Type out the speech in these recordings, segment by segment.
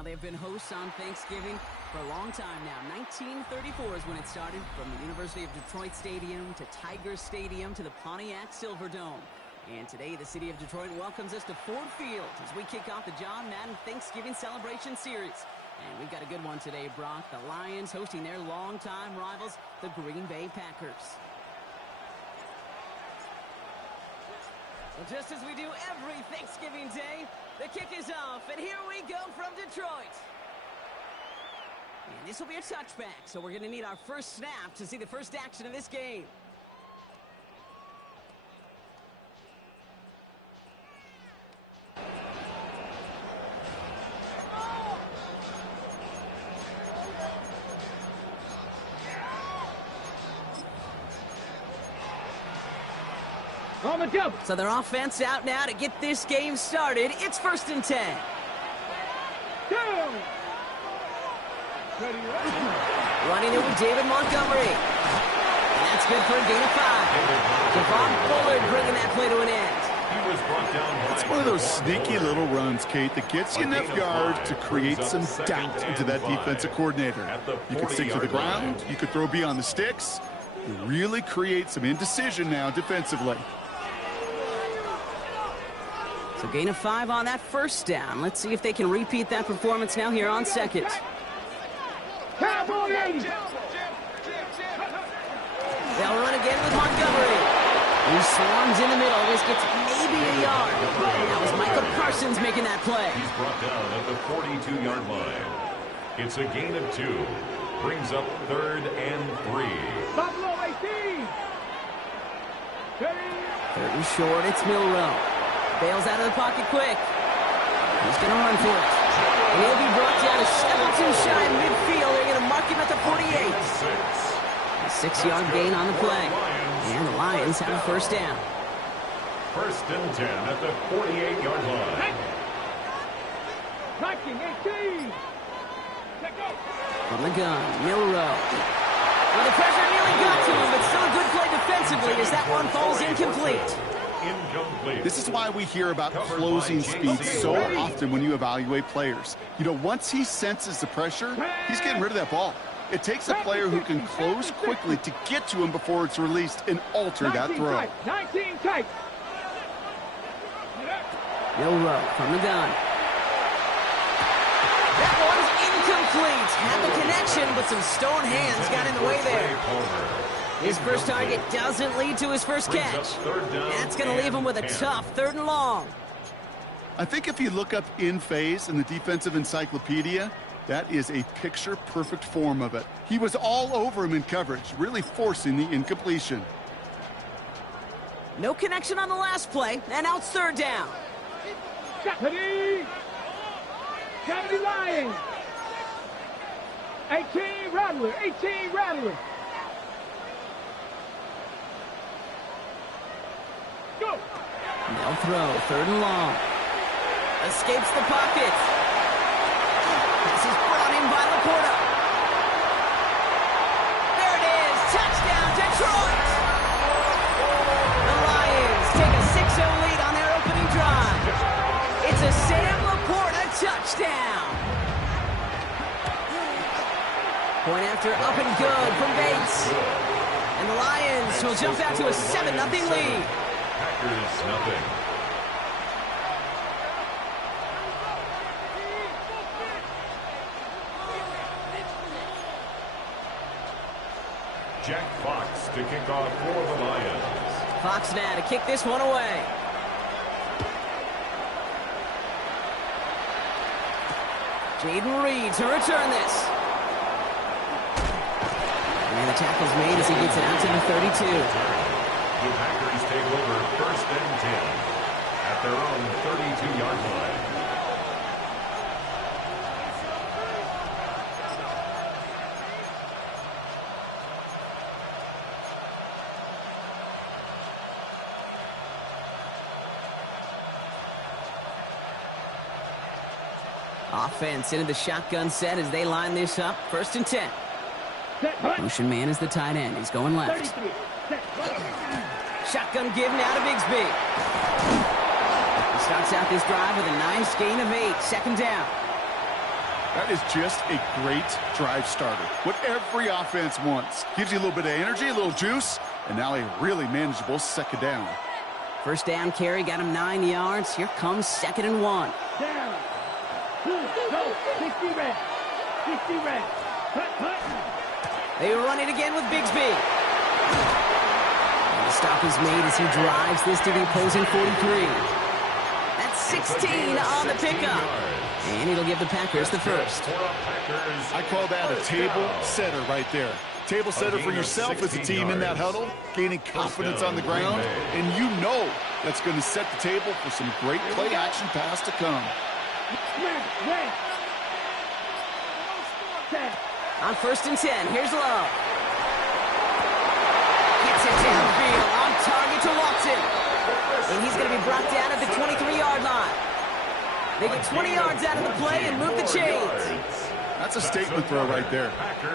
Well, they've been hosts on Thanksgiving for a long time now. 1934 is when it started, from the University of Detroit Stadium to Tiger Stadium to the Pontiac Silverdome. And today, the city of Detroit welcomes us to Ford Field as we kick off the John Madden Thanksgiving Celebration Series. And we've got a good one today, Brock. The Lions hosting their longtime rivals, the Green Bay Packers. Well, just as we do every Thanksgiving Day, the kick is off, and here we go from Detroit. And this will be a touchback, so we're going to need our first snap to see the first action of this game. On the jump. So their offense out now to get this game started. It's 1st and 10. Down. Running it with David Montgomery. And that's good for a gain of 5. Javon Bullard bringing that play to an end. He was brought down. It's one of those sneaky little runs, Kate, that gets you enough yard to create some doubt into that defensive coordinator. You could stick to the ground. You could throw beyond the sticks. You really create some indecision now defensively. So gain of 5 on that first down. Let's see if they can repeat that performance now here on second. Cowboy 80. They'll run again with Montgomery. He swarms in the middle. This gets maybe a yard. That was Michael Parsons making that play. He's brought down at the 42-yard line. It's a gain of 2. Brings up 3rd and 3. Buffalo 18. 3rd and short. It's Milroe. Bails out of the pocket quick. He's going to run for it. And he'll be brought down a step or two shy of midfield. They're going to mark him at the 48. A 6-yard gain on the play. And the Lions have a first down. 1st and 10 at the 48-yard line. Knocking 18. From the gun, Milroe. Well, the pressure nearly got to him, but still a good play defensively as that one falls incomplete. Incomplete. This is why we hear about closing speed so often when you evaluate players. You know, once he senses the pressure, he's getting rid of that ball. It takes a player who can close quickly to get to him before it's released and alter that throw. 19 tight. Milroe from the gun. That one's incomplete. Had the connection, but some stone hands got in the way there. His first target doesn't lead to his first catch. That's going to leave him with a tough 3rd and long. I think if you look up in phase in the defensive encyclopedia, that is a picture-perfect form of it. He was all over him in coverage, really forcing the incompletion. No connection on the last play, and now it's 3rd down. Deputy Lions. 18 Rattler. 18 Rattler. Go. They'll throw, 3rd and long. Escapes the pocket. This is brought in by Laporta. There it is, touchdown Detroit. The Lions take a 6-0 lead on their opening drive. It's a Sam Laporta touchdown. Point after up and good from Bates. And the Lions will jump out to a 7-0 lead. Packers nothing. Jack Fox to kick off for the Lions. Fox now to kick this one away. Jaden Reed to return this. And the tackle's made as he gets it out to the 32. The Packers take over 1st and 10 at their own 32-yard line. Offense into the shotgun set as they line this up. 1st and 10. Motion man is the tight end. He's going left. Shotgun give now to Bigsby. He starts out this drive with a nice gain of 8. 2nd down. That is just a great drive starter. What every offense wants. Gives you a little bit of energy, a little juice, and now a really manageable second down. First down carry got him 9 yards. Here comes 2nd and 1. Down. Go. 60 red. 60 red. Cut. They run it again with Bigsby. And the stop is made as he drives this to the opposing 43. That's 16 on the pickup. And it'll give the Packers the first. I call that a table setter right there. Table setter for yourself as a team in that huddle, gaining confidence on the ground, and you know that's going to set the table for some great play-action pass to come. On 1st and 10, here's Love. Gets it downfield, on target to Watson. And he's going to be brought down at the 23-yard line. They get 20 yards out of the play and move the chains. That's a statement throw right there.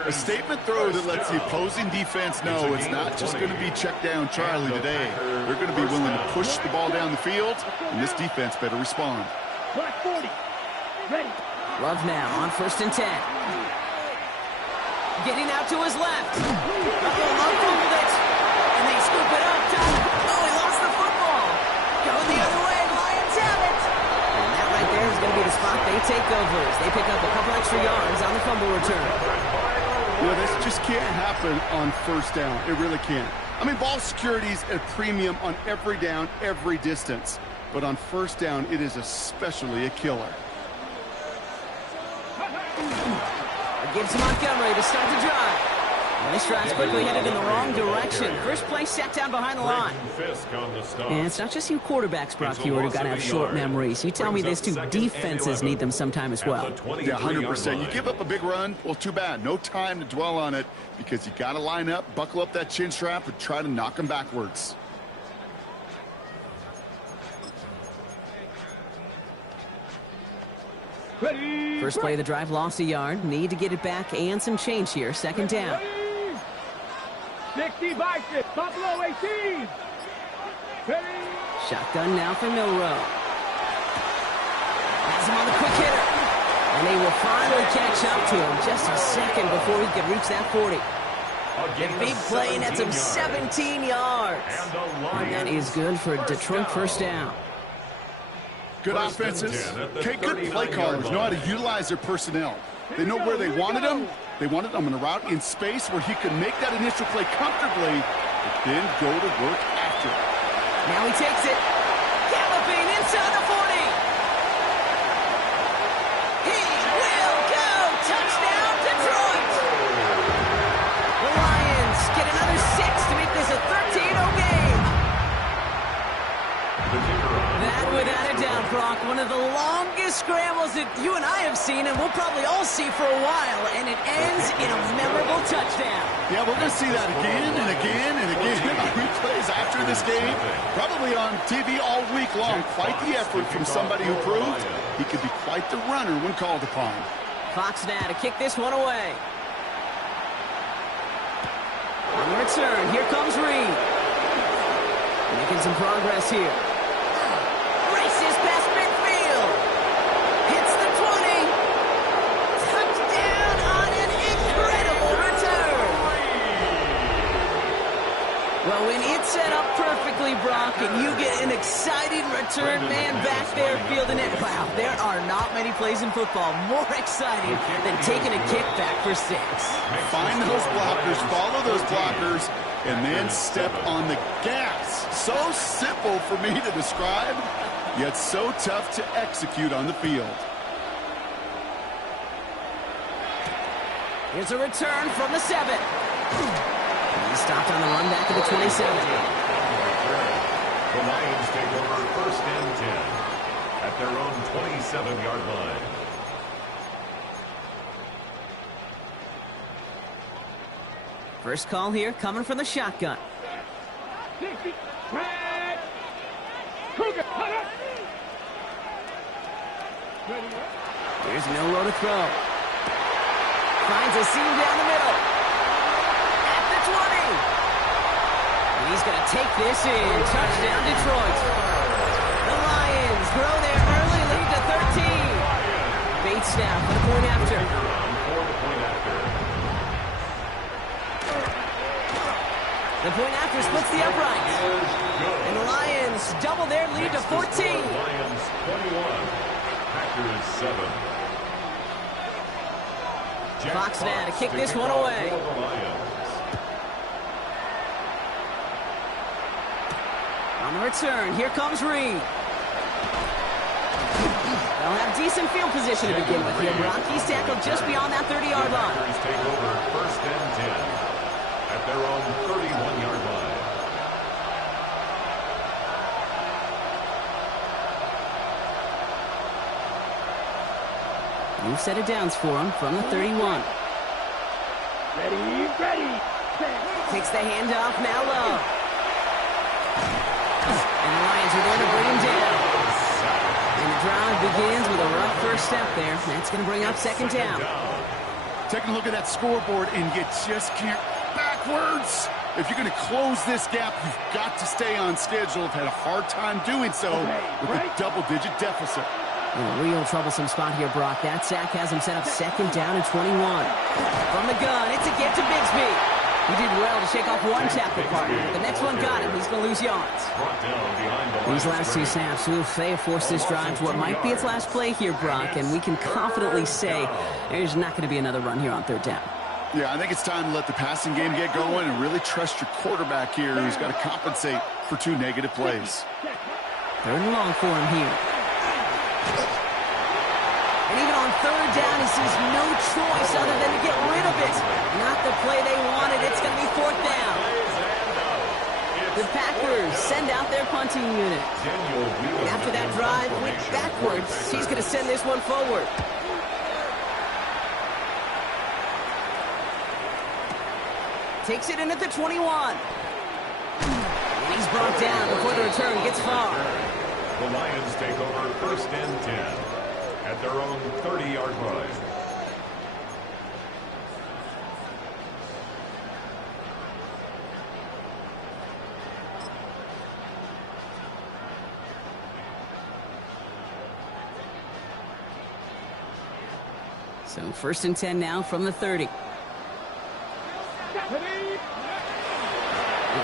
A statement throw that lets the opposing defense know it's not just going to be check down Charlie today. They're going to be willing to push the ball down the field, and this defense better respond. Black 40. Ready. Love now on 1st and 10. Getting out to his left. Love fumbled it. And they scoop it up. Oh, he lost the football. Going the other way. Lions have it. And that right there is going to be the spot they take over as they pick up a couple extra yards on the fumble return. You know, this just can't happen on 1st down. It really can't. I mean, ball security is a premium on every down, every distance. But on 1st down, it is especially a killer. Gives to Montgomery to start the drive. And this drive's quickly headed in the wrong direction. First play set down behind the line. And it's not just you quarterbacks, Brock Huard, who got to have short memories. You tell me this too, defenses need them sometime as well. Yeah, 100%. You give up a big run, well, too bad. No time to dwell on it because you got to line up, buckle up that chin strap, and try to knock them backwards. Ready. First play of the drive lost a yard. Need to get it back and some change here. 2nd down. 60 by 6. Buffalo 18. Ready. Shotgun now for Milroe. Has him on the quick hitter. And they will finally catch up to him just a second before he can reach that 40. A big play, and that's him 17 yards. And that is good for a Detroit first down. Good offenses. Okay, good play callers know how to utilize their personnel. They know where they wanted them. They wanted them on a route in space where he could make that initial play comfortably, but then go to work after it. Now he takes it. Galloping inside the 40. He will go. Touchdown, Detroit. The Lions get another 6 to make this a 13-0 game. That, without a doubt, Brock, one of the longest scrambles that you and I have seen, and we'll probably all see for a while, and it ends in a memorable touchdown. Yeah, we're going to see that again and again and again on replays after this game. Probably on TV all week long. Quite the effort from somebody who proved he could be quite the runner when called upon. Fox now to kick this one away. On the return, here comes Reed. Making some progress here. Races past midfield. Hits the 20. Touchdown on an incredible return. Well, when it's set up perfectly, Brock, and you get an exciting return man back there fielding it, wow, there are not many plays in football more exciting than taking a kick back for 6. Find those blockers, follow those blockers, and then step on the gas. So simple for me to describe, yet so tough to execute on the field. Here's a return from the 7. He stopped on the run back to the 27. The Lions take over 1st and 10 at their own 27-yard line. First call here coming from the shotgun. 60. Red. Cougar. Here's Milroe to throw. Finds a seam down the middle. At the 20. And he's going to take this in. Touchdown, Detroit. The Lions grow their early lead to 13. Bates now for the point after. the uprights. And the Lions double their lead to 14. Lions 21, Packers 7. Fox now to kick this one away. On the return, here comes Reed. They'll have decent field position to begin with here. Brock, he's tackled just beyond that 30-yard line. Packers take over first and 10 at their own 31-yard line. New set of downs for him from the 31. Ready, ready. Takes the handoff, now low. And the Lions are there to bring him down. And the drive begins with a rough first step there. That's going to bring up second down. Taking a look at that scoreboard, and you just can't backwards. If you're going to close this gap, you've got to stay on schedule. I've had a hard time doing so with a double-digit deficit. In a real troublesome spot here, Brock. That sack has him set up second down and 21. From the gun, it's a get to Bigsby. He did well to shake off one tackle partner. The next one got him. He's going to lose yards. These last two snaps, they have forced this drive to what might be its last play here, Brock, and we can confidently say there's not going to be another run here on third down. Yeah, I think it's time to let the passing game get going and really trust your quarterback here, who's got to compensate for two negative plays. Third and long for him here. And even on third down, he sees no choice other than to get rid of it. Not the play they wanted. It's going to be fourth down. The Packers send out their punting unit. And after that drive went backwards, he's going to send this one forward. Takes it in at the 21. And he's brought down before the return gets far. The Lions take over first and 10 at their own 30-yard line. So first and 10 now from the 30. They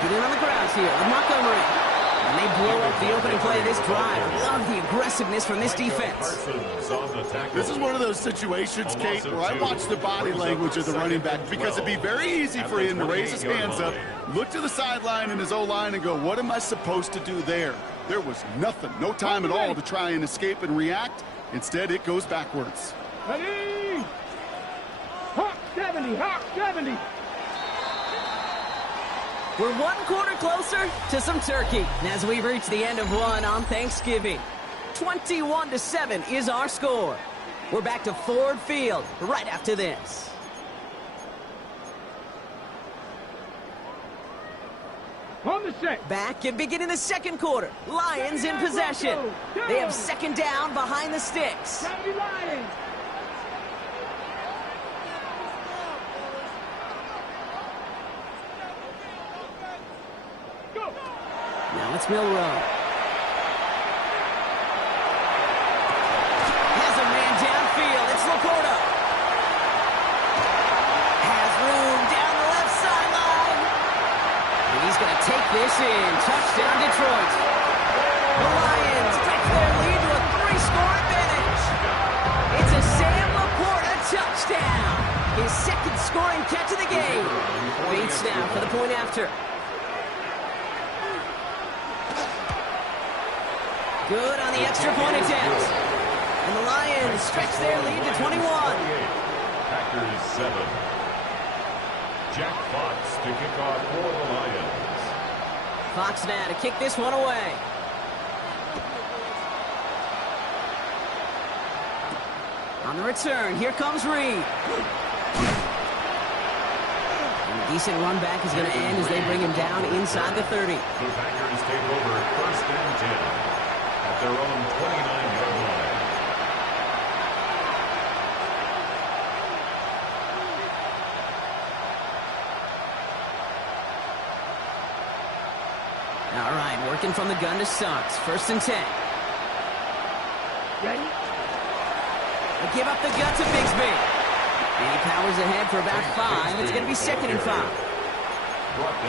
get in on the ground here with Montgomery. And they blow up the opening play of this drive. Love the aggressiveness from this defense. This is one of those situations, Kate, where I watch the body language of the running back, because it'd be very easy for him to raise his hands up, look to the sideline in his O-line and go, what am I supposed to do there? There was nothing, no time at all to try and escape and react. Instead, it goes backwards. Ready. Hawk 70, Hawk 70. We're one quarter closer to some turkey as we reach the end of one on Thanksgiving. 21-7 is our score. We're back to Ford Field right after this. On the set. Back and beginning the second quarter. Lions in possession. They have second down behind the sticks. Lions. Now it's Milrow. Has a man downfield. It's Laporta. Has room down the left sideline. And he's going to take this in. Touchdown, Detroit. The Lions stretch their lead to a 3-score advantage. It's a Sam Laporta touchdown. His second scoring catch of the game. Bait snap for the point after. Good on the extra point attempt. And the Lions stretch their lead to 21. Packers 7. Jack Fox to kick off for the Lions. Fox now to kick this one away. On the return, here comes Reed. And a decent run back is going to end as they bring him down inside the 30. The Packers take over first and 10 at their own 29-yard line. All right, working from the gun to Suggs. First and 10. Ready? They give up the gut to Bigsby. And he powers ahead for about 5. It's going to be second and 5.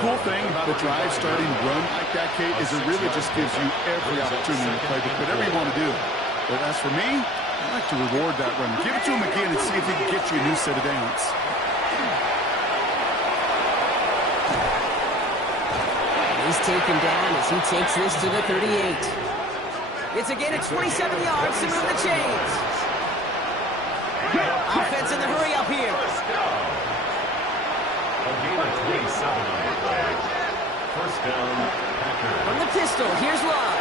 Cool thing about a drive starting run like that, Kate, is it really just gives you every opportunity to play whatever you want to do. But as for me, I like to reward that run. Give it to him again and see if he can get you a new set of downs. He's taken down as he takes this to the 38. It's a gain of 27 yards to move the chains. Offense in the hurry up here. A gain of 27 on the play. First down, Packers. From the pistol, here's Love.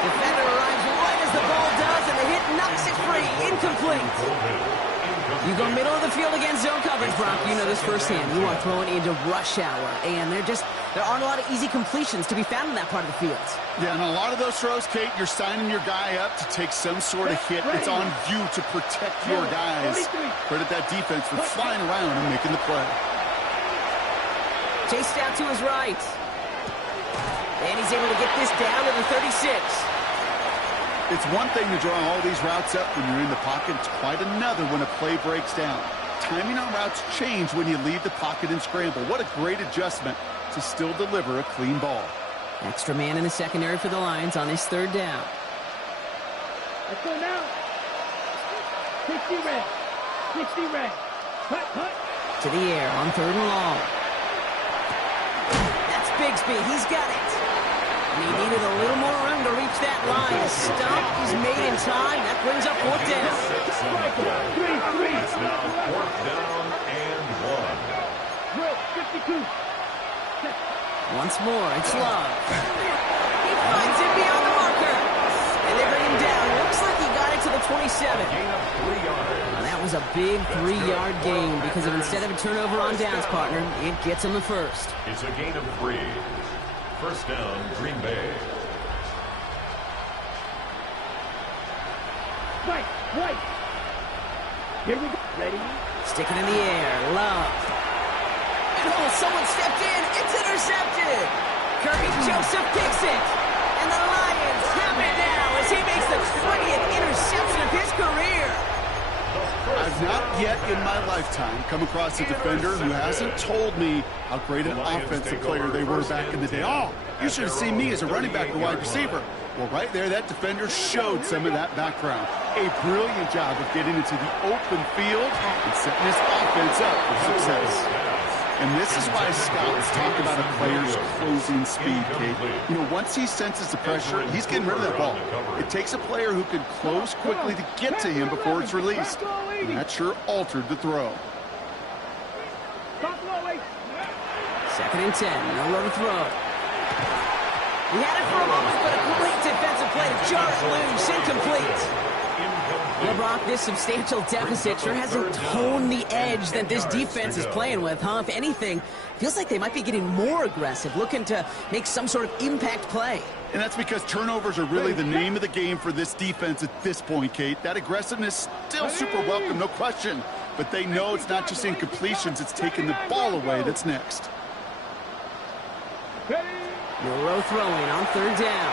Defender arrives right as the ball does, and the hit knocks it free. Incomplete. You go middle of the field against zone coverage, Brock. You know this firsthand. You are throwing into rush hour, and there aren't a lot of easy completions to be found in that part of the field. Yeah, and a lot of those throws, Kate, you're signing your guy up to take some sort of hit. It's on you to protect your guys. Credit that defense for flying around and making the play. Chased out to his right. And he's able to get this down to the 36. It's one thing to draw all these routes up when you're in the pocket. It's quite another when a play breaks down. Timing on routes change when you leave the pocket and scramble. What a great adjustment to still deliver a clean ball. Extra man in the secondary for the Lions on this third down. Let's go now. 60 red. 60 red. Cut, cut. To the air on third and long. That's Bigsby. He's got it. And he needed a little more room to reach that line. The stop is made in time. That brings up fourth down. 3-3. It's now fourth down and 1. Drill, 52. Once more, it's Love. He finds it beyond the marker. And they bring him down. Looks like he got it to the 27. Gain of 3 yards. Well, that was a big 3-yard gain because instead of a turnover on downs, partner, it gets him the first. It's a gain of 3. First down, Green Bay. Right. Here we go. Ready? Sticking in the air. Love. And oh, someone stepped in. It's intercepted. Kirby Joseph picks it. And the Lions have it now as he makes the 20th interception of his career. I've not yet in my lifetime come across a defender who hasn't told me how great an offensive player they were back in the day. Oh, you should have seen me as a running back or wide receiver. Well, right there, that defender showed some of that background. A brilliant job of getting into the open field and setting his offense up for success. And this is why scouts talk about a player's closing speed, Kate. You know, once he senses the pressure, he's getting rid of that ball. It takes a player who can close quickly to get to him before it's released. And that sure altered the throw. Second and 10. Nowhere to throw. He had it for a moment, but a great defensive play to jar it loose. Incomplete. Well, Brock, this substantial deficit sure hasn't toned the edge that this defense is playing with, huh? If anything, feels like they might be getting more aggressive, looking to make some sort of impact play. And that's because turnovers are really the name of the game for this defense at this point, Kate. That aggressiveness still super welcome, no question. But they know it's not just incompletions, it's taking the ball away that's next. Milroe throwing on third down.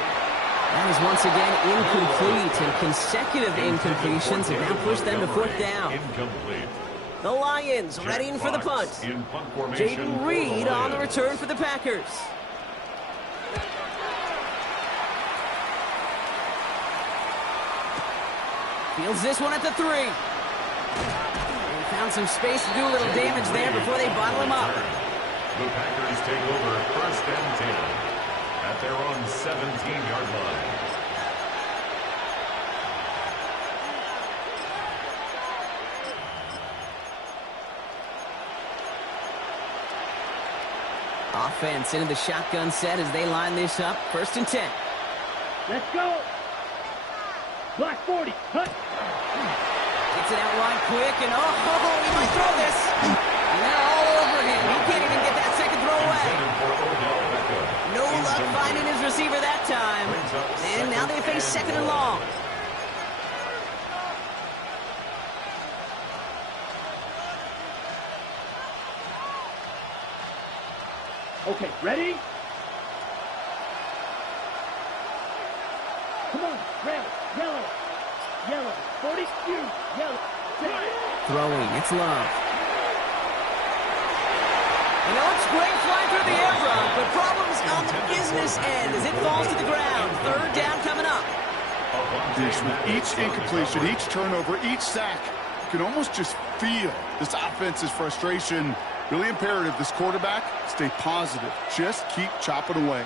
That is once again incomplete, and consecutive incompletions have now pushed them to fourth down. Incomplete. The Lions readying for the punt. In punt formation. Jaden Reed on the return for the Packers. Fields this one at the 3. They found some space to do a little damage there before they bottle him up. The Packers take over first and 10 at their own 17-yard line. Offense into the shotgun set as they line this up. First and 10. Let's go. Block 40. Cut. Gets it out wide quick, and oh, he might throw this. And they're all over him. He can't even get that second throw away. No luck finding his receiver that time. And now they face second and long. Okay, ready? Come on, red, yellow, 42, yellow, set. Throwing, it's Love. You know, it's great flying through the air, Brock, but problems on the business end as it falls to the ground. Third down coming up. With each incompletion, each turnover, each sack, you can almost just feel this offense's frustration. Really imperative this quarterback stay positive. Just keep chopping away.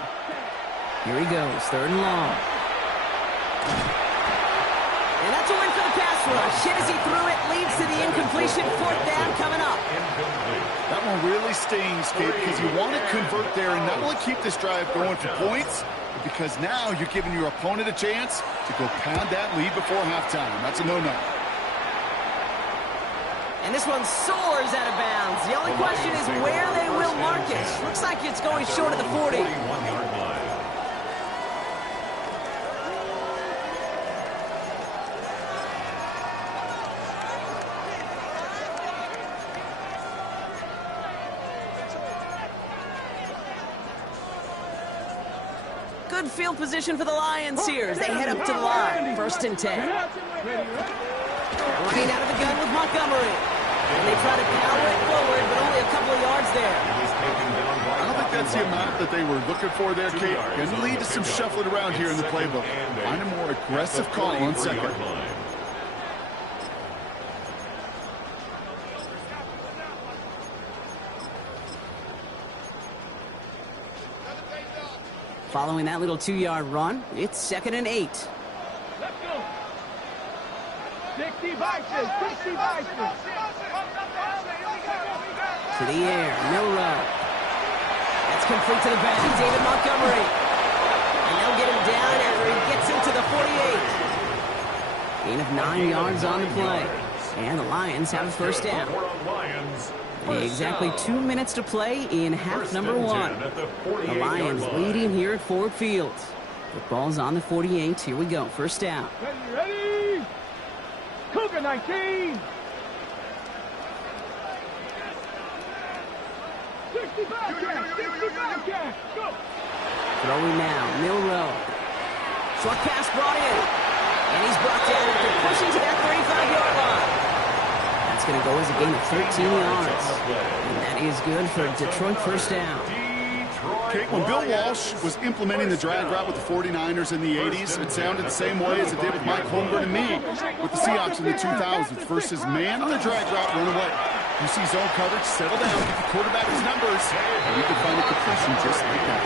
Here he goes, third and long. And that's a win for the pass rush. Hit as he threw it, leads to the incompletion. Fourth down coming up. That one really stings, Kate, because you want to convert there and not only keep this drive going for points, but because now you're giving your opponent a chance to go pound that lead before halftime. That's a no-no. And this one soars out of bounds. The only question is where they will mark it. Looks like it's going short of the 40. 41-yard line. Good field position for the Lions here as they head up to the line. First and 10. Running out of the gun with Montgomery. And they try to power it forward, but only a couple of yards there. I don't think that's the amount that they were looking for there, Kate. Going to lead to some shuffling around here in the playbook. Find a more aggressive call on second. Following that little 2-yard run, it's 2nd and 8. Let's go. 60 Vikings, 60 Vikings. To the air, Milrow. That's complete to the back, David Montgomery. And they'll get him down after he gets into the 48. Gain of 9 yards on the play. And the Lions have a first down. Exactly 2 minutes to play in half number 1. The Lions leading here at Ford Field. The ball's on the 48. Here we go. First down. Ready? Cougar 19. 65 catch. Go. Throwing now. Milrow. Short pass brought in. And he's brought down after pushing to that 35-yard line. That's going to go as a gain of 13 yards. And that is good for a Detroit first down. Kate, when Bill Walsh was implementing the drag route with the 49ers in the 80s, it sounded the same way as it did with Mike Holmgren and me with the Seahawks in the 2000s versus man on the drag route, run away. You see zone coverage, settle down, get the quarterback his numbers, and you can find a completion just like that.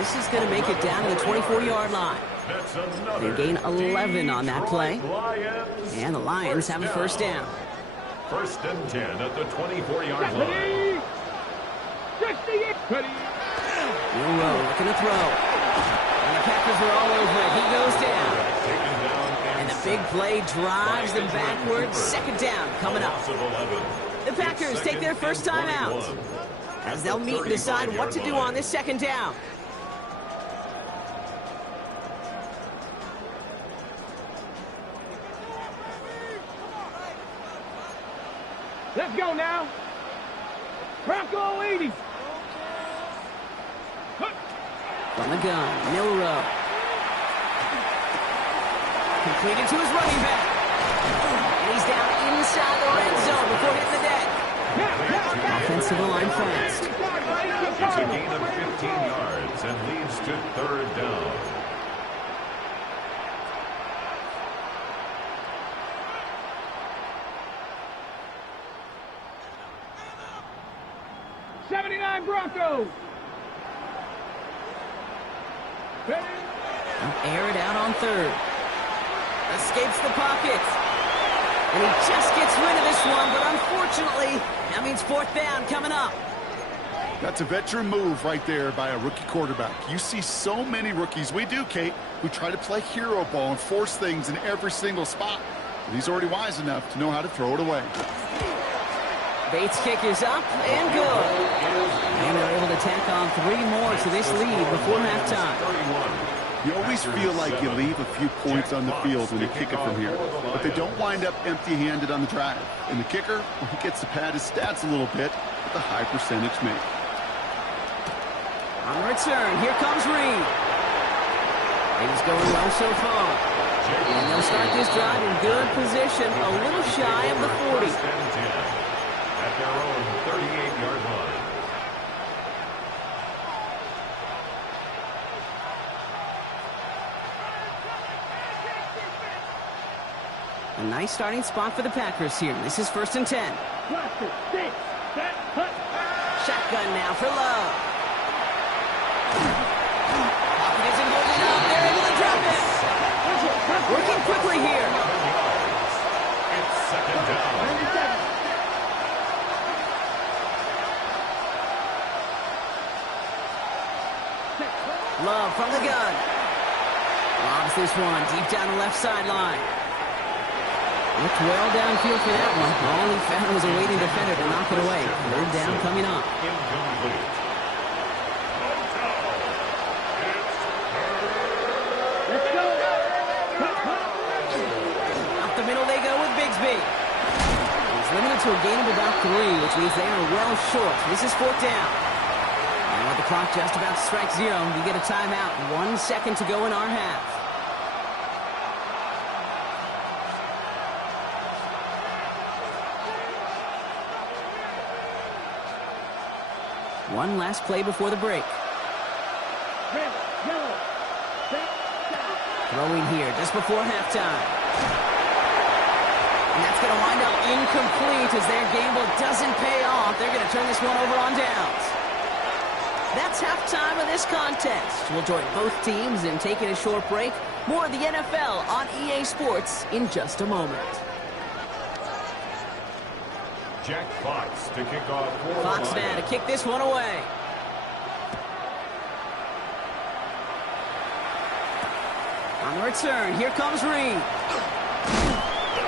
This is going to make it down to the 24-yard line. They gain 11 on that play. And the Lions have a first down. First and 10 at the 24-yard line. 68. Ready. Milrow looking to throw. And the Packers are all over it. He goes down. And the big play drives them backwards. Second down coming up. The Packers take their first time out as they'll meet and decide what to do on this second down. Let's go now. Bronco 80. From the gun, Milrow. Completed to his running back. And he's down inside the red zone before hitting the deck. Offensive line fast. It's a gain of 15 yards and leads to third down. Broncos. Air it out on third. Escapes the pocket. And he just gets rid of this one, but unfortunately, that means fourth down coming up. That's a veteran move right there by a rookie quarterback. You see so many rookies, we do, Kate, who try to play hero ball and force things in every single spot. But he's already wise enough to know how to throw it away. Bates' kick is up and good. And they're able to tack on 3 more to this lead before halftime. You always feel like you leave a few points on the field when you kick it from here, but they don't wind up empty-handed on the drive. And the kicker, well, he gets to pad his stats a little bit with a high percentage make. On return, here comes Reed. He's going well so far. And they'll start this drive in good position, a little shy of the 40. At their own 38-yard line. A nice starting spot for the Packers here. This is 1st and 10. Shotgun now for Love. Pocket isn't holding up. They're able to drop it. Working quickly here. It's 2nd down. Love from the gun. Lobs this one deep down the left sideline. Looked well downfield for that one. All he found was a waiting defender to knock it away. 3rd down coming up. Incomplete. Up the middle they go with Bigsby. He's limited to a gain of about 3, which means they are well short. This is 4th down. And with the clock just about to strike 0, we get a timeout. 1 second to go in our half. One last play before the break. Throwing here just before halftime. And that's going to wind up incomplete as their gamble doesn't pay off. They're going to turn this one over on downs. That's halftime of this contest. We'll join both teams in taking a short break. More of the NFL on EA Sports in just a moment. Jack Fox to kick off for Fox now to kick this one away. On the return, here comes Reed.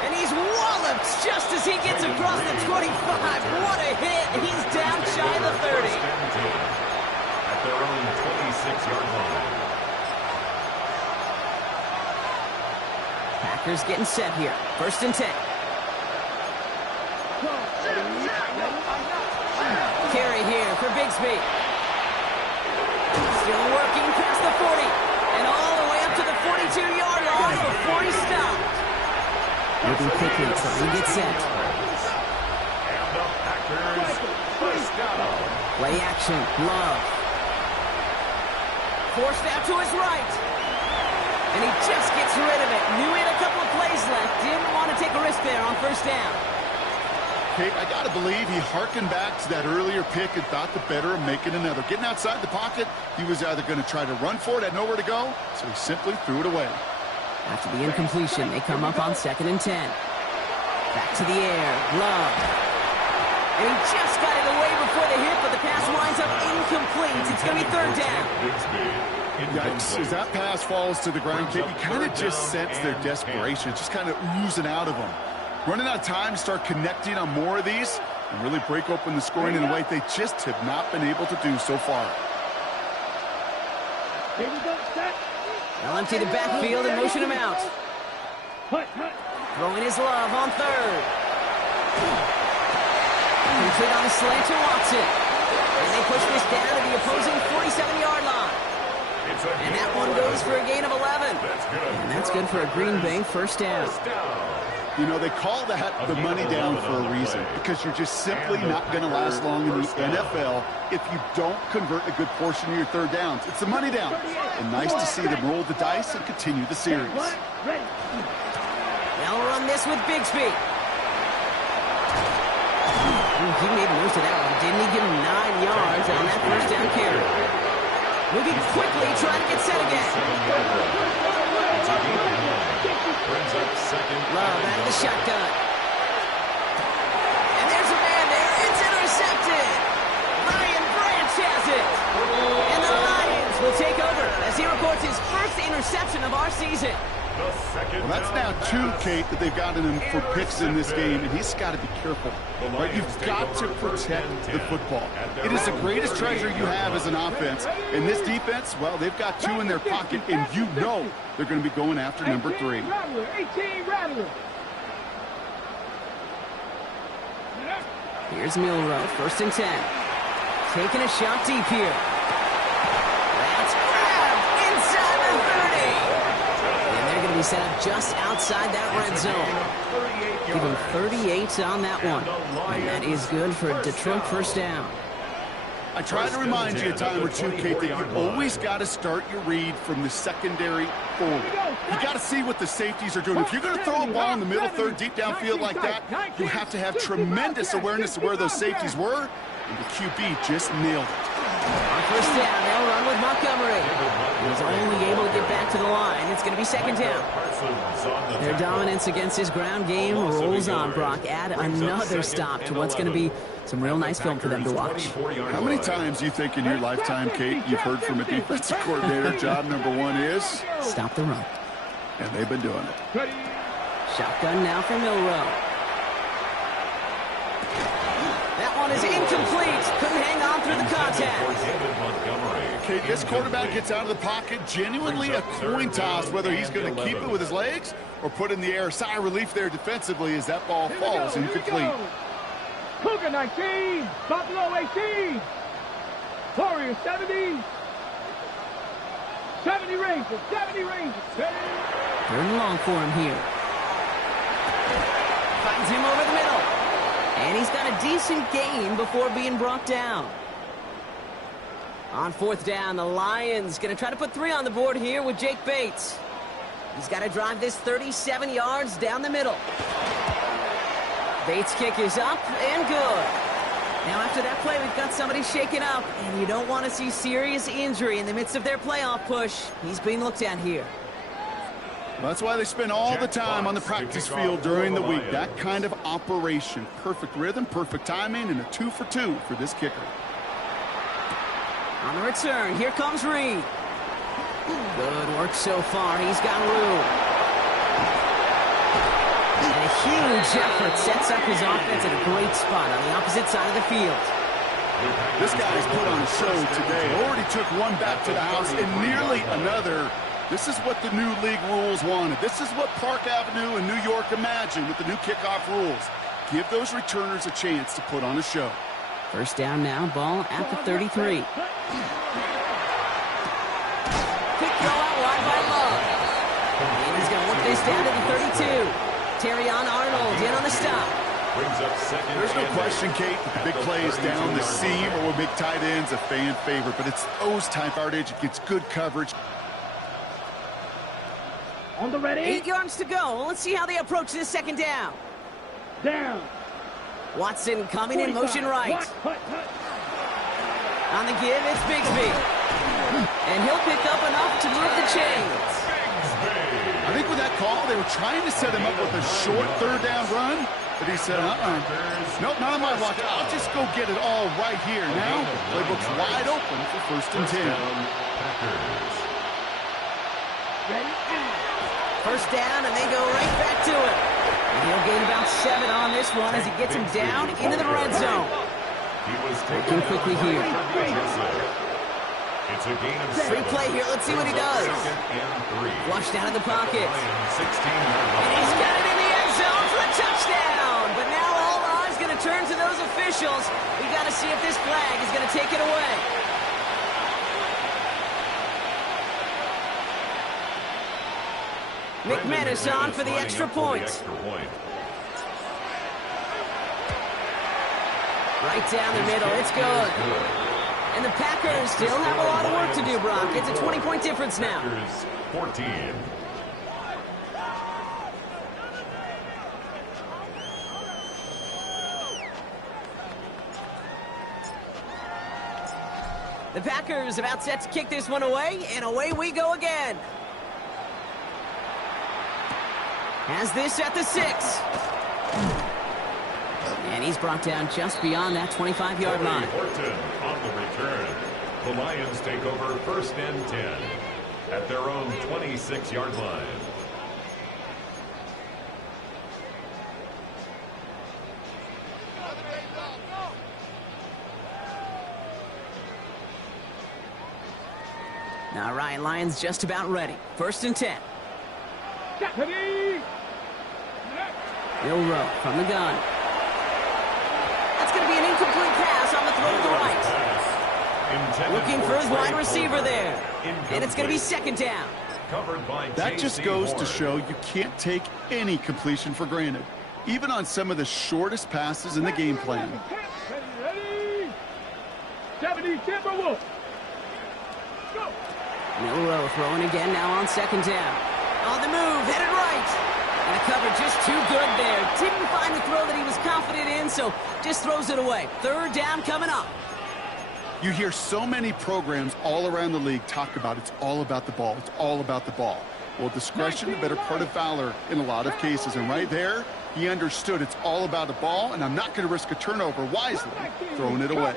And he's walloped just as he gets across the 25. What a hit. He's down shy of the 30. At their own 26-yard line. Packers getting set here. 1st and 10. Carry here for Bigsby. Still working past the 40. And all the way up to the 42-yard line before he stopped. Moving quickly, trying to get set. And the Packers first down. Play action, Love. Forced out to his right. And he just gets rid of it. Knew he had a couple of plays left. Didn't want to take a risk there on 1st down. Okay, I got to believe he harkened back to that earlier pick and thought the better of making another. Getting outside the pocket, he was either going to try to run for it, had nowhere to go, so he simply threw it away. After the incompletion, they come up on 2nd and 10. Back to the air, Love. And he just got it away before the hit, but the pass winds up incomplete. It's going to be 3rd down. Yikes, as that pass falls to the ground, Kate, you kind of just sense their desperation. It's just kind of oozing out of them. Running out of time to start connecting on more of these and really break open the scoring in a way they just have not been able to do so far. They'll empty the backfield and motion him out. Throwing his Love on 3rd. Complete on the slant to Watson. And they push this down to the opposing 47-yard line. And that one goes for a gain of 11. And that's good for a Green Bay 1st down. You know, they call that the money down for a reason, because you're just simply not going to last long in the NFL if you don't convert a good portion of your 3rd downs. It's the money down. And nice to see them roll the dice and continue the series. They'll run this with Bigsby. He made most of that one, didn't he? Give him 9 yards on that 1st down carry. Moving quickly, trying to get set again. Love out of the shotgun. And there's a man there. It's intercepted. Ryan Branch has it. And the Lions will take over as he records his 1st interception of our season. Well, that's now 2, Kate, that they've gotten him for picks in this game, and he's got to be careful. Right? You've got to protect the football. It is the greatest treasure you have as an offense. And this defense, well, they've got 2 in their pocket, and you know they're going to be going after number 3. 18 Rattler. Here's Milroe, 1st and 10. Taking a shot deep here. That's grabbed inside the 30. And they're going to be set up just outside that red zone. Give him 38 on that one. And that is good for a Detroit 1st down. I try to remind you a time or two, Kate, that you always got to start your read from the secondary forward. You got to see what the safeties are doing. If you're going to throw a ball in the middle third deep downfield like that, you have to have tremendous awareness of where those safeties were, and the QB just nailed it. On first down, they'll run with Montgomery. He's only able to get back to the line. It's going to be second down. Their dominance against his ground game rolls on, Brock. Add another stop to what's going to be some real nice film for them to watch. How many times do you think in your lifetime, Kate, you've heard from a defensive coordinator, job number one is? Stop the run. And they've been doing it. Shotgun now for Milroe. That one is incomplete. Couldn't hang on through the contact. Okay, this quarterback gets out of the pocket, genuinely a coin toss, whether he's going to keep it with his legs or put it in the air. Sigh of relief there defensively as that ball falls incomplete. Cougar 19, Buffalo 18, Warriors 70, 70 Rangers, 70 Rangers. Third and long for him here. Finds him over the middle. And he's got a decent gain before being brought down. On fourth down, the Lions going to try to put 3 on the board here with Jake Bates. He's got to drive this 37 yards down the middle. Bates' kick is up and good. Now after that play, we've got somebody shaken up, and you don't want to see serious injury in the midst of their playoff push. He's being looked at here. Well, that's why they spend all the time on the practice field during the week. That kind of operation. Perfect rhythm, perfect timing, and a 2 for 2 for this kicker. On the return, here comes Reed. Good work so far. He's got room. And a huge effort sets up his offense at a great spot on the opposite side of the field. This guy's put on a show today. Already took one back to the house and nearly another. This is what the new league rules wanted. This is what Park Avenue in New York imagined with the new kickoff rules. Give those returners a chance to put on a show. First down now, ball at the 33. Quick throw out wide by Love. And he's going to work this down to the 32. Terrion Arnold in on the stop. There's no question, Kate, that the big plays down the seam or with big tight ends a fan favorite, but it's those type yardage. It gets good coverage. On the ready. 8 yards to go. Let's see how they approach this second down. Down. Watson coming in motion right. On the give, it's Bigsby. And he'll pick up enough to move the chains. I think with that call, they were trying to set him up with a short third down run, but he said, nope, not on my watch. I'll just go get it all right here. Now, playbook's wide open for first and 10. First down, and they go right back to it. And he'll gain about 7 on this one as he gets him down into the red zone. Working quickly here. It's a gain of Free play here. Let's see what he does. Flushed out of the pocket. And he's got it in the end zone for a touchdown. But now all eyes going to turn to those officials. We got to see if this flag is going to take it away. McManus on for the extra point. Right down the middle. It's good. And the Packers still have a lot of work to do, Brock. It's a 20-point difference now. 14. The Packers about set to kick this one away, and away we go again. Has this at the 6. And he's brought down just beyond that 25-yard line. Horton on the return. The Lions take over first and 10 at their own 26-yard line. All right, Lions just about ready. First and 10. Milroe from the gun. That's going to be an incomplete pass on the throw to the right. Looking for his wide receiver there. And it's going to be second down. That just goes to show you can't take any completion for granted, even on some of the shortest passes in the game plan. the Timberwolves. Go. Milroe throwing again now on second down. On the move, headed right. And the cover just too good there. Didn't find the throw that he was confident in, so just throws it away. Third down coming up. You hear so many programs all around the league talk about it's all about the ball. It's all about the ball. Well, discretion, the better part of valor in a lot of cases. And right there, he understood it's all about the ball, and I'm not going to risk a turnover wisely, throwing it away.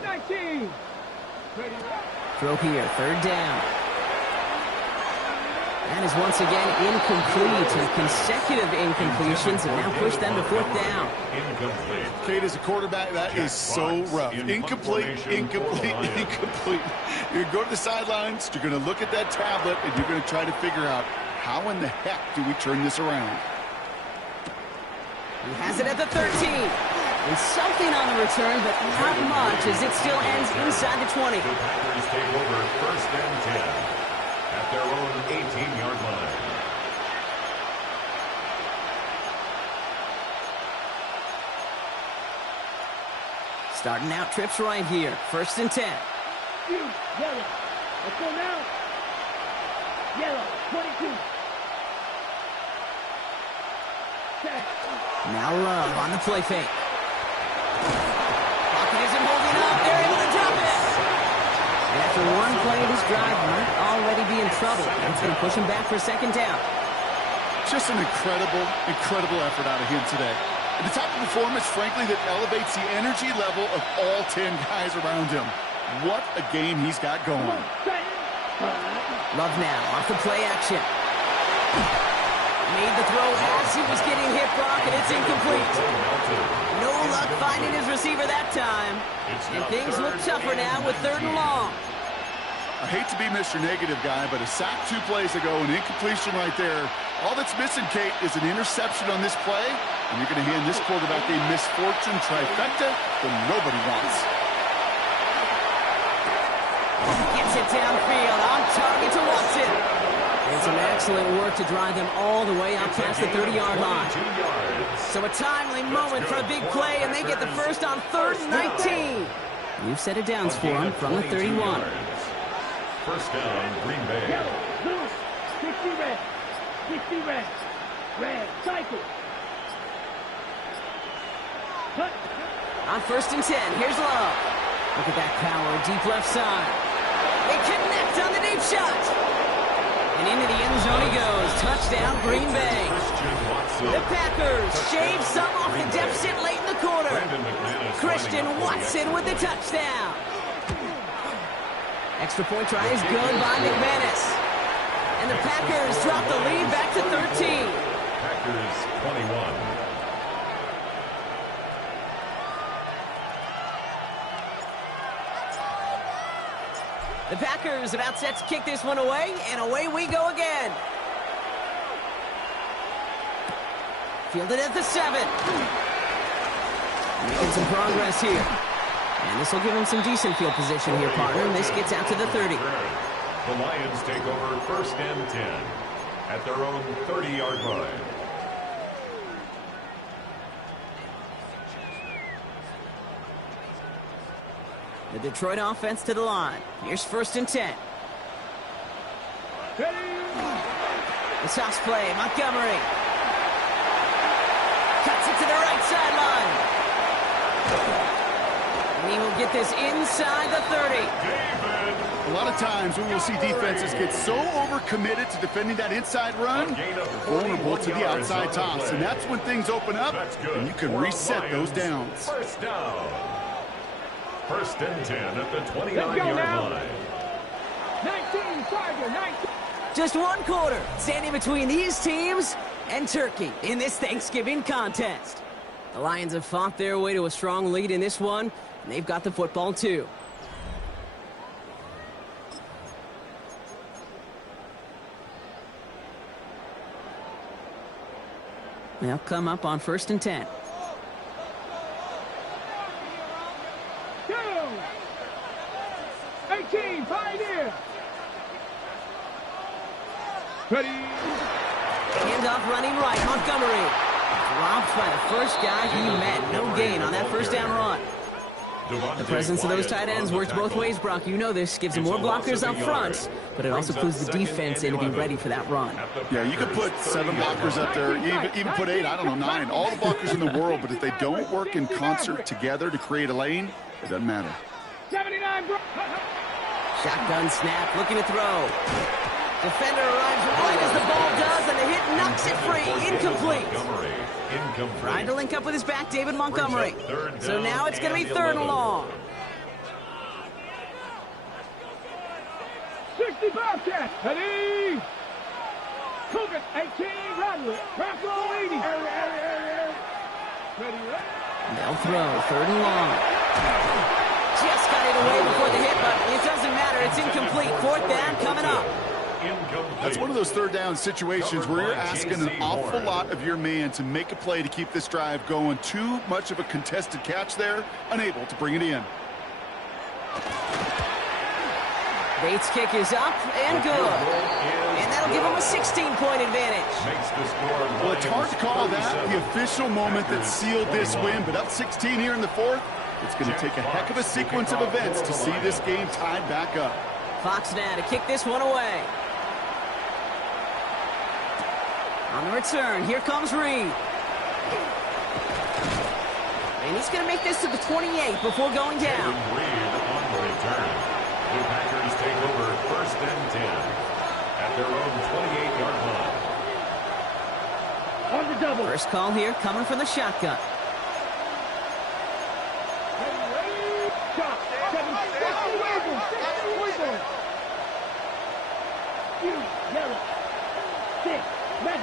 Throw here, third down. That is once again incomplete. And consecutive incompletions have now pushed them to fourth down. Incomplete. Kate, as a quarterback, that is so rough. Incomplete, incomplete, incomplete. You're going to go to the sidelines, you're going to look at that tablet, and you're going to try to figure out how in the heck do we turn this around. He has it at the 13. And something on the return, but not much, as it still ends inside the 20. The Packers take over first and 10 at their own 18-yard line. Starting out trips right here. First and 10. Yellow. Let's go now. Yellow, 22. Set. Now Love on the play fake. Pocket isn't holding up. They're able to drop it. And after one play, this drive might already be in trouble. That's going to push him back for second down. Just an incredible, incredible effort out of him today. And the type of performance, frankly, that elevates the energy level of all 10 guys around him. What a game he's got going. Love now off the play action. Made the throw as he was getting hit, Brock, and it's incomplete. No luck finding his receiver that time. And things look tougher now with third and long. I hate to be Mr. Negative guy, but a sack 2 plays ago, an incompletion right there. All that's missing, Kate, is an interception on this play, and you're going to hand this quarterback a misfortune trifecta that nobody wants. Gets it downfield, on target to Watson. And some excellent work to drive them all the way out past the 30-yard line. So a timely moment for a big play, and they get the first on third and 19. You've set it down for them from the 31. First down, Green Bay. Yellow, blue, 60 red. 60 red. Red, cycle. Cut. On first and 10, here's Love. Look at that power, deep left side. They connect on the deep shot. And into the end zone he goes. Touchdown, Green Bay. The Packers shave some off the deficit late in the quarter. Christian Watson with the touchdown. Extra point try is good by McManus. And the Packers drop the lead back to 13. Packers 21. The Packers about set to kick this one away, and away we go again. Fielded at the 7. Making some progress here. And this will give him some decent field position here, partner. And this gets out to the 30. The Lions take over first and 10 at their own 30-yard line. The Detroit offense to the line. Here's first and 10. The toss play, Montgomery. Cuts it to the right sideline. And he will get this inside the 30. A lot of times we will see defenses get so overcommitted to defending that inside run, vulnerable to the outside toss. And that's when things open up, and you can reset those downs. First down. First and 10 at the 29-yard line. 19, Tiger, 19. Just one quarter standing between these teams and Turkey in this Thanksgiving contest. The Lions have fought their way to a strong lead in this one, and they've got the football too. They'll come up on first and 10. 18, Pioneer. Ready. Handoff running right, Montgomery. Dropped by the first guy he met. No gain on that first down run. The presence of those tight ends works both ways, Brock. You know this. Gives them more blockers up front, but it also clues the defense in to be ready for that run. Yeah, you could put 7 blockers up there, even put 8, I don't know, 9. All the blockers in the world, but if they don't work in concert together to create a lane, it doesn't matter. 79, bro. Shotgun snap, looking to throw. Defender arrives right as the ball does, and the hit knocks it free. Incomplete. Trying to link up with his back, David Montgomery. So now it's going to be 3rd and long. 60 Bobcat. Ready. Cougar 18, Rodwood. Bronco 80. Ready. They'll throw, 3rd and long. Just got it away before the hit, but it doesn't matter. It's incomplete. 4th down coming up. That's one of those 3rd down situations where you're asking an awful lot of your man to make a play to keep this drive going. Too much of a contested catch there, unable to bring it in. Bates' kick is up and good. And that'll give him a 16-point advantage. Well, it's hard to call that the official moment that sealed this win, but up 16 here in the 4th, it's going to take a heck of a sequence of events to see this game tied back up. Fox now to kick this one away. On the return, here comes Reed. And he's going to make this to the 28 before going down. Reed on the return. The Packers take over 1st and 10 at their own 28-yard line. On the double. First call here coming from the shotgun. Stop. 7. Yellow. 6. Red.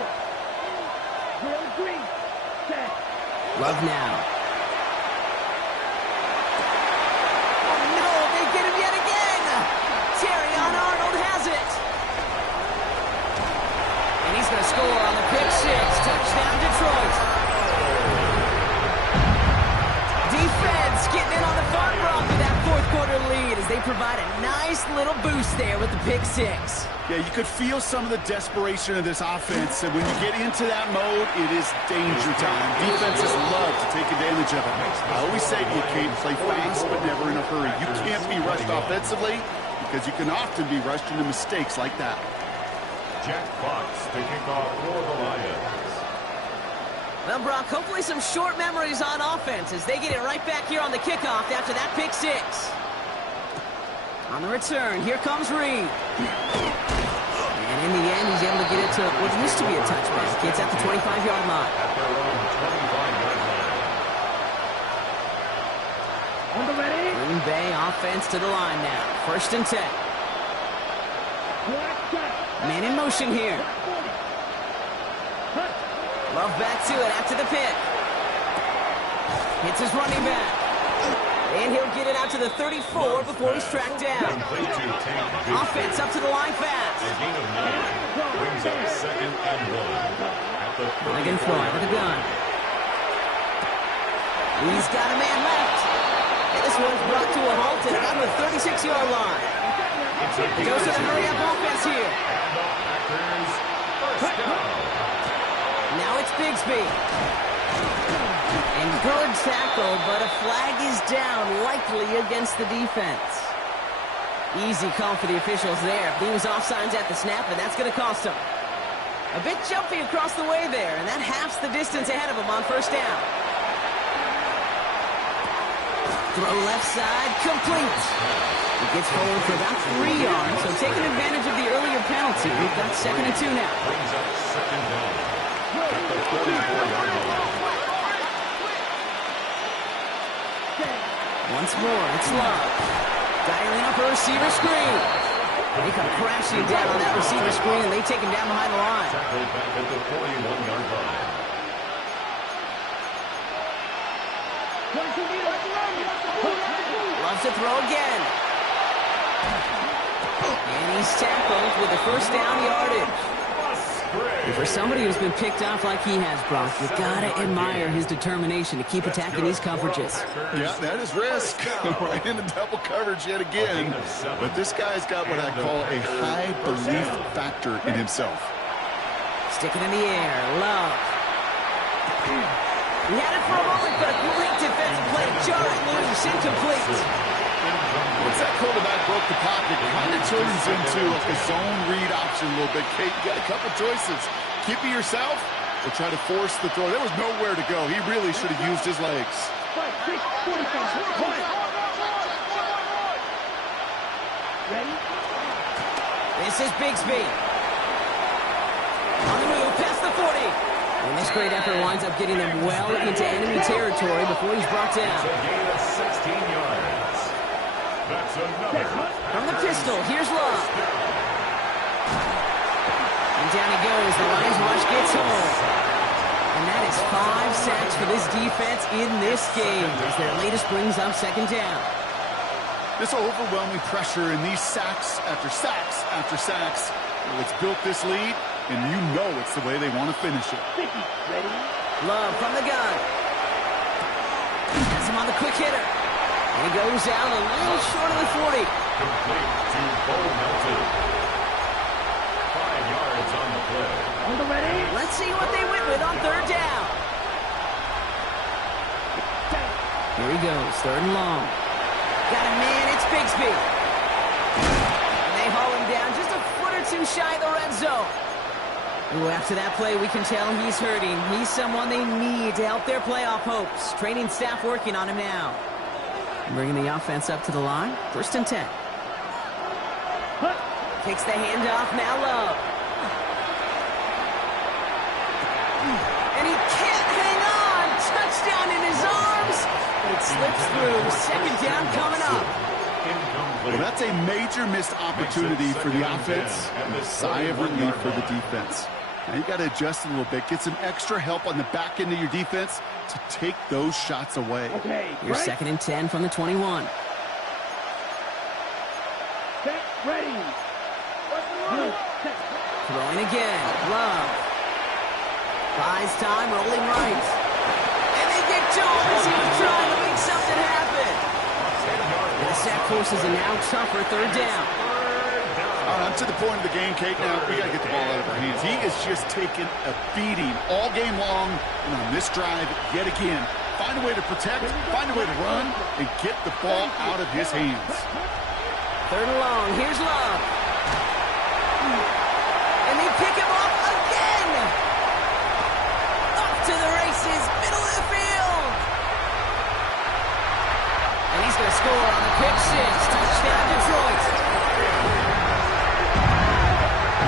Green. 10. Love now. Oh, no, they get him yet again. Terrion Arnold has it. And he's going to score on the pick 6. Touchdown, Detroit. Defense getting in on the far block with that 4th quarter lead as they provide a nice little boost there with the pick 6. Yeah, you could feel some of the desperation of this offense, and when you get into that mode, it is danger time. Defenses love to take advantage of it. I always say you can't play fast, but never in a hurry. You can't be rushed offensively because you can often be rushed into mistakes like that. Jack Fox to kick off for the Lions. Well, Brock, hopefully some short memories on offense as they get it right back here on the kickoff after that pick 6. On the return, here comes Reed. And in the end, he's able to get it to what used to be a touchback. It's at the 25-yard line. At their own 25-yard line. On the ready. Green Bay offense to the line now. 1st and 10. Man in motion here. Love back to it after the pick. Hits his running back. And he'll get it out to the 34 before he's tracked down. Offense up to the line fast. A gain of 9 brings up 2nd and 1. At the Again, throw out with a gun. He's got a man left. And this one's brought to a halt at around the 36-yard line. Goes to the hurry-up offense here. Now it's Bigsby. And good tackle, but a flag is down, likely against the defense. Easy call for the officials there. He was offsides at the snap, and that's going to cost him. A bit jumpy across the way there, and that halves the distance ahead of him on 1st down. Throw left side, complete. He gets forward for about 3 yards, so taking advantage of the earlier penalty. We've got 2nd and 2 now. brings up 2nd down. At the 44-yard line. Once more, it's Love. Dialing up a receiver screen. They come crashing down on that receiver screen, and they take him down behind the line. Tackled back at the 41-yard line. Loves to throw again. And he's tackled with the 1st down yardage. And for somebody who's been picked off like he has, Brock, you gotta admire his determination to keep attacking these coverages. Yeah, that is risk. Right into double coverage yet again. But this guy's got what I call a high belief factor in himself. Stick it in the air. Love. He had it for a moment, but a great defensive play to jar it loose. Incomplete. Once that quarterback broke the pocket, it kind of turns into like a zone read option a little bit. Kate, you got a couple choices. Keep it yourself or try to force the throw. There was nowhere to go. He really should have used his legs. 5, 6, 45, 1. Ready? This is Bigsby. On the move, past the 40. And this great effort winds up getting them well into enemy territory before he's brought down. It's a gain of 16 yards. That's another. From the pistol, here's Love. And down he goes. The Lions rush gets home. And that is 5 sacks for this defense in this game as their latest brings up second down. This overwhelming pressure and these sacks after sacks after sacks, well, it's built this lead, and you know it's the way they want to finish it. 50, ready? Love from the gun. Has him on the quick hitter. And he goes out a little short of the 40. Complete to Bo Melton. 5 yards on the play. On the ready? Let's see what they went with on third down. Here he goes, third and long. Got a man, it's Bigsby. And they haul him down just a foot or two shy of the red zone. Ooh, after that play, we can tell he's hurting. He's someone they need to help their playoff hopes. Training staff working on him now. Bringing the offense up to the line. First and 10. Takes the handoff, now Love. And he can't hang on. Touchdown in his arms. But it slips through. Second down coming up. Well, that's a major missed opportunity for the offense and a sigh of relief for the defense. Now you got to adjust a little bit, get some extra help on the back end of your defense to take those shots away. Okay, Your right? second and 10 from the 21. Set, ready. Set. Throwing again. Love. Buys time, rolling right. And they get to him as he was trying to make something happen. And the sack forces a now tougher third down. To the point of the game, Kate, now we got to get the ball out of our hands. He is just taking a beating all game long, and on this drive, yet again, find a way to protect, find a way to run, and get the ball out of his hands. Third and long, here's Love. And they pick him off again. Up to the races, middle of the field. And he's going to score on the pick six. Touchdown, Detroit.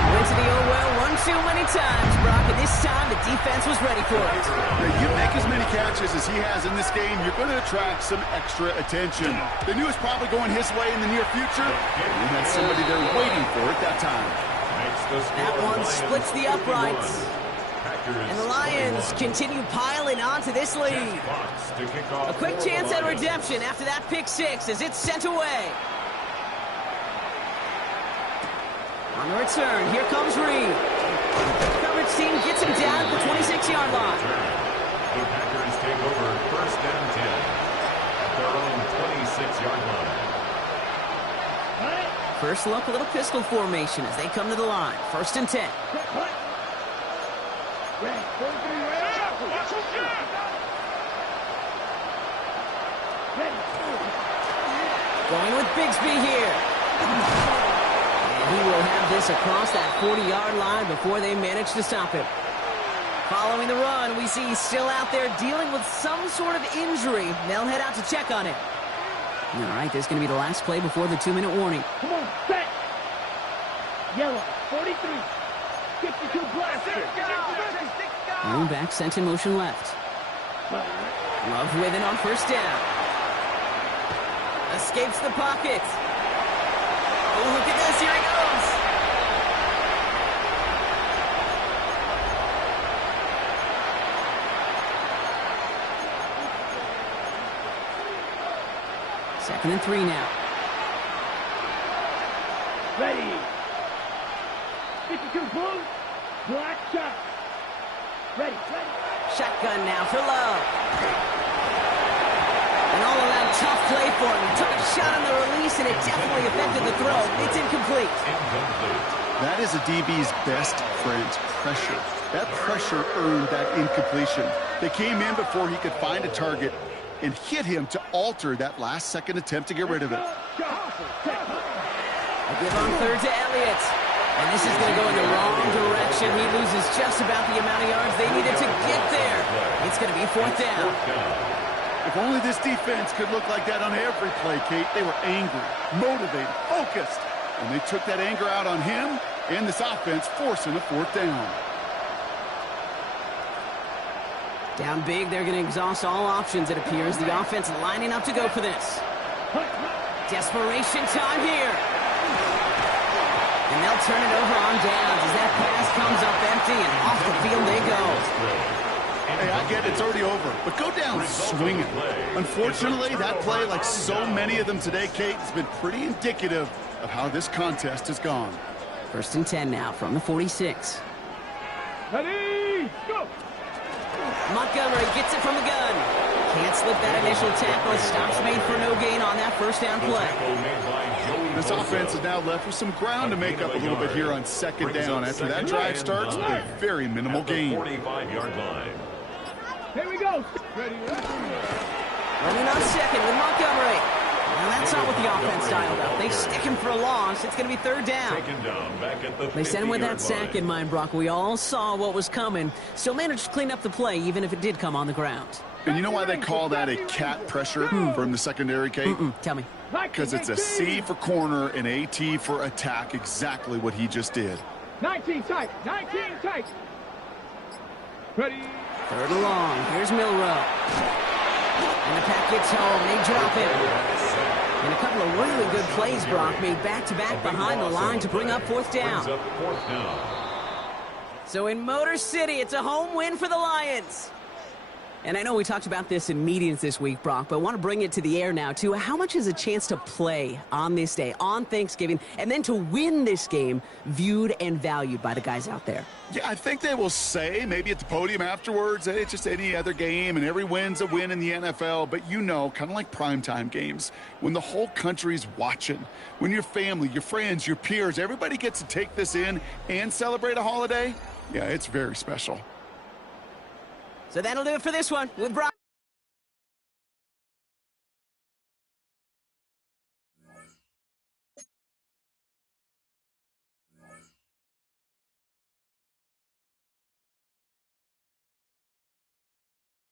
Went to the old well one too many times, Brock, and this time the defense was ready for it. Now, you make as many catches as he has in this game, you're going to attract some extra attention. They knew it was probably going his way in the near future, and he had somebody there waiting for it that time. That one splits the uprights. And the Lions continue piling onto this lead. A quick chance at redemption after that pick six as it's sent away. On the return, here comes Reed. Coverage team gets him down at the 26-yard line. The Packers take over first and 10 at their own 26-yard line. First look, a little pistol formation as they come to the line. First and 10. Going with Bigsby here. He will have this across that 40-yard line before they manage to stop him. Following the run, we see he's still out there dealing with some sort of injury. They'll head out to check on him. All right, this is going to be the last play before the 2-minute warning. Come on, set. Yellow, 43. 52 blaster. Running back sent in motion left. Love with it on first down. Escapes the pocket. Oh, look at this. Here he goes. Second and 3 now. Ready. 52 blue. Black shot. Ready. Shotgun now for Love. An all-around tough play for him. He took a shot on the release, and it definitely affected the throw. It's incomplete. That is a DB's best friend, pressure. That pressure earned that incompletion. They came in before he could find a target and hit him to alter that last-second attempt to get rid of it. A give on third to Elliott. And this is going to go in the wrong direction. He loses just about the amount of yards they needed to get there. It's going to be fourth down. If only this defense could look like that on every play, Kate. They were angry, motivated, focused. And they took that anger out on him and this offense, forcing a fourth down. Down big, they're going to exhaust all options, it appears. The offense lining up to go for this. Desperation time here. And they'll turn it over on downs as that pass comes up empty, and off the field they go. Hey, I get it, it's already over, but go down swinging. Unfortunately, that play, like so many of them today, Kate, has been pretty indicative of how this contest has gone. 1st and 10 now from the 46. Ready, go! Montgomery gets it from the gun. Can't slip that initial tackle. Stops made for no gain on that first down play. This offense is now left with some ground to make up a little bit here on 2nd down. After that drive starts, a very minimal gain. 45-yard line. Here we go. Ready, Running on 2nd with Montgomery. Now that's not what the offense dialed up. They stick him for a loss. It's going to be 3rd down. They sent him with that sack in mind, Brock. We all saw what was coming. Still managed to clean up the play, even if it did come on the ground. And you know why they call that a cat pressure from the secondary, Kate? Tell me. Because it's a C for corner and a T for attack, exactly what he just did. 19 tight, 19 tight. Ready. 3rd and long. Here's Milrow. And the pack gets home. They drop him. And a couple of really good plays, Brock, made back-to-back behind the line to bring up 4th down. So in Motor City, it's a home win for the Lions. And I know we talked about this in meetings this week, Brock, but I want to bring it to the air now, too. How much is a chance to play on this day, on Thanksgiving, and then to win this game viewed and valued by the guys out there? Yeah, I think they will say, maybe at the podium afterwards, hey, it's just any other game, and every win's a win in the NFL. But you know, kind of like primetime games, when the whole country's watching, when your family, your friends, your peers, everybody gets to take this in and celebrate a holiday, yeah, it's very special. So that'll do it for this one with Brock.